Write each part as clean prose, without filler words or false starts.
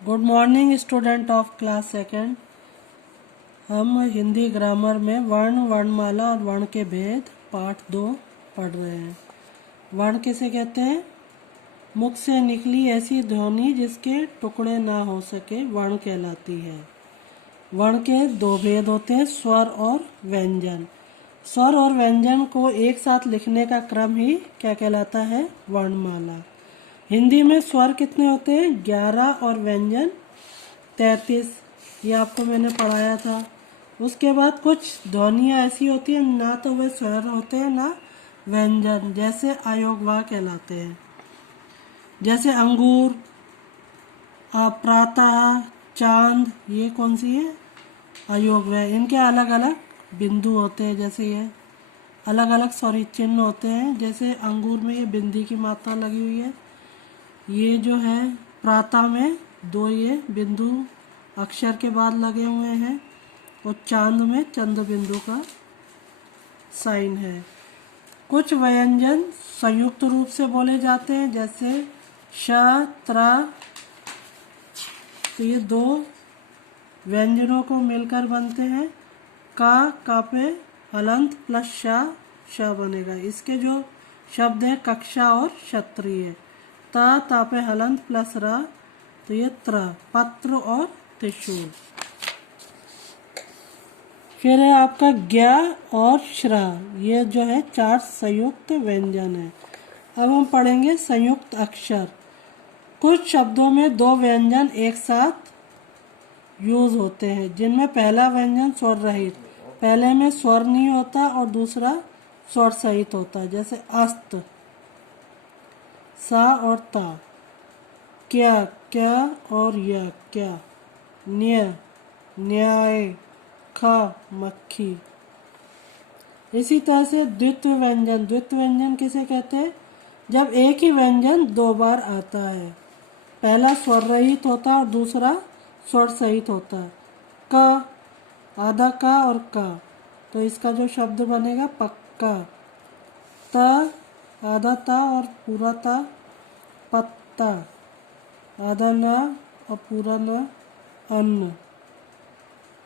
Good morning student of class second. हम Hindi grammar में वर्ण, वर्णमाला और वर्ण के भेद पाठ 2 पढ़ रहे हैं। वर्ण किसे कहते हैं? मुख से निकली ऐसी ध्वनि जिसके टुकड़े ना हो सके वर्ण कहलाती है। वर्ण के 2 भेद होते हैं, स्वर और व्यंजन। स्वर और व्यंजन को एक साथ लिखने का क्रम ही क्या कहलाता है? वर्णमाला। हिंदी में स्वर कितने होते हैं? 11 और व्यंजन 33। ये आपको मैंने पढ़ाया था। उसके बाद कुछ ध्वनियाँ ऐसी होती हैं ना तो वे स्वर होते हैं ना व्यंजन, जैसे अयोगवा कहलाते हैं। जैसे अंगूर, प्रातः, चांद, ये कौन सी है? अयोगवा। इनके अलग अलग बिंदु होते हैं, जैसे ये अलग अलग सॉरी चिन्ह होते हैं। जैसे अंगूर में ये बिंदी की मात्रा लगी हुई है, ये जो है प्रातः में 2 ये बिंदु अक्षर के बाद लगे हुए हैं, और चांद में चंद्र बिंदु का साइन है। कुछ व्यंजन संयुक्त रूप से बोले जाते हैं, जैसे श, त्र। तो ये 2 व्यंजनों को मिलकर बनते हैं। का पे हलंत प्लस श बनेगा। इसके जो शब्द है कक्षा और क्षत्रिय। ता पे हलंत प्लस रा, तो ये त्र, पत्र और त्रिशूल। फिर है आपका ज्ञा और श्रा, ये जो है 4 संयुक्त व्यंजन है। अब हम पढ़ेंगे संयुक्त अक्षर। कुछ शब्दों में 2 व्यंजन एक साथ यूज होते हैं, जिनमें पहला व्यंजन स्वर रहित, पहले में स्वर नहीं होता और दूसरा स्वर सहित होता है। जैसे अस्त, सा और ता। क्या, क्या और या, क्या। न्य, न्याय। ख, मक्खी। इसी तरह से द्वित्व व्यंजन। द्वित्व व्यंजन किसे कहते हैं? जब एक ही व्यंजन 2 बार आता है, पहला स्वर रहित होता है और दूसरा स्वर सहित होता है। क, आधा का और का, तो इसका जो शब्द बनेगा पक्का। त, आधा ता और पूरा ता, पत्ता। आधा ना और पूरा ना, अन्न।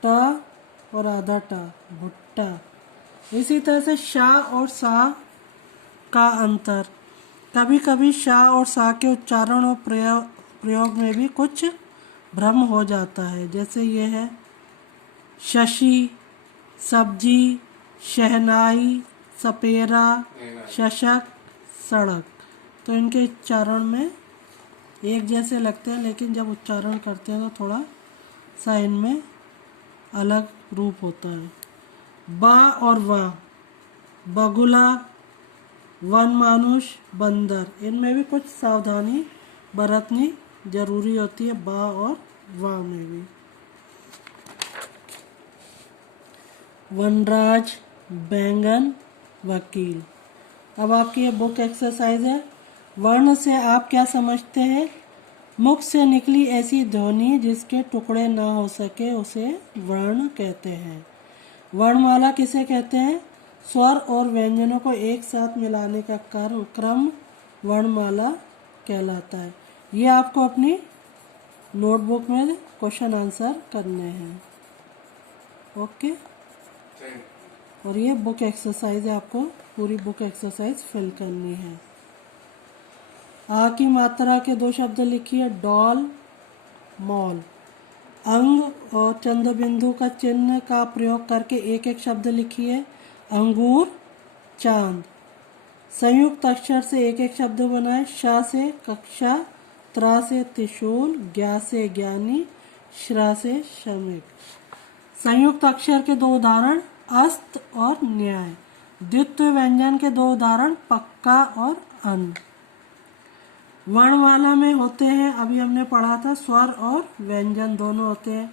टा और आधा टा, भुट्टा। इसी तरह से शा और सा का अंतर। कभी कभी शा और सा के उच्चारण और प्रयोग में भी कुछ भ्रम हो जाता है। जैसे ये है शशि, सब्जी, शहनाई, सपेरा, शशक, सड़क। तो इनके उच्चारण में एक जैसे लगते हैं, लेकिन जब उच्चारण करते हैं तो थोड़ा सा इनमें अलग रूप होता है। बा और वा, बगुला, वन मानुष, बंदर। इनमें भी कुछ सावधानी बरतनी जरूरी होती है, बा और वा में भी। वनराज, बैंगन, वकील। अब आपकी ये बुक एक्सरसाइज है। वर्ण से आप क्या समझते हैं? मुख से निकली ऐसी ध्वनि जिसके टुकड़े ना हो सके उसे वर्ण कहते हैं। वर्णमाला किसे कहते हैं? स्वर और व्यंजनों को एक साथ मिलाने का क्रम वर्णमाला कहलाता है। ये आपको अपनी नोटबुक में क्वेश्चन आंसर करने हैं। ओके, और ये बुक एक्सरसाइज है, आपको पूरी बुक एक्सरसाइज फिल करनी है। आ की मात्रा के 2 शब्द लिखिए, डॉल, मॉल। अंग और चंद्र बिंदु का चिन्ह का प्रयोग करके एक एक शब्द लिखिए, अंगूर, चांद। संयुक्त अक्षर से एक एक शब्द बनाए, शा से कक्षा, त्रा से त्रिशूल, ज्ञा से ज्ञानी, श्रा से श्रमिक। संयुक्त अक्षर के 2 उदाहरण, अस्त और न्याय। द्वित्व व्यंजन के 2 उदाहरण, पक्का और अन्न। वर्णमाला में होते हैं, अभी हमने पढ़ा था, स्वर और व्यंजन दोनों होते हैं।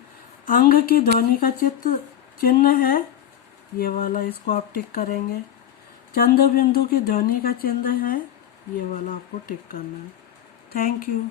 अंग की ध्वनि का चिन्ह है ये वाला, इसको आप टिक करेंगे। चंद्र बिंदु की ध्वनि का चिन्ह है ये वाला, आपको टिक करना है। Thank you.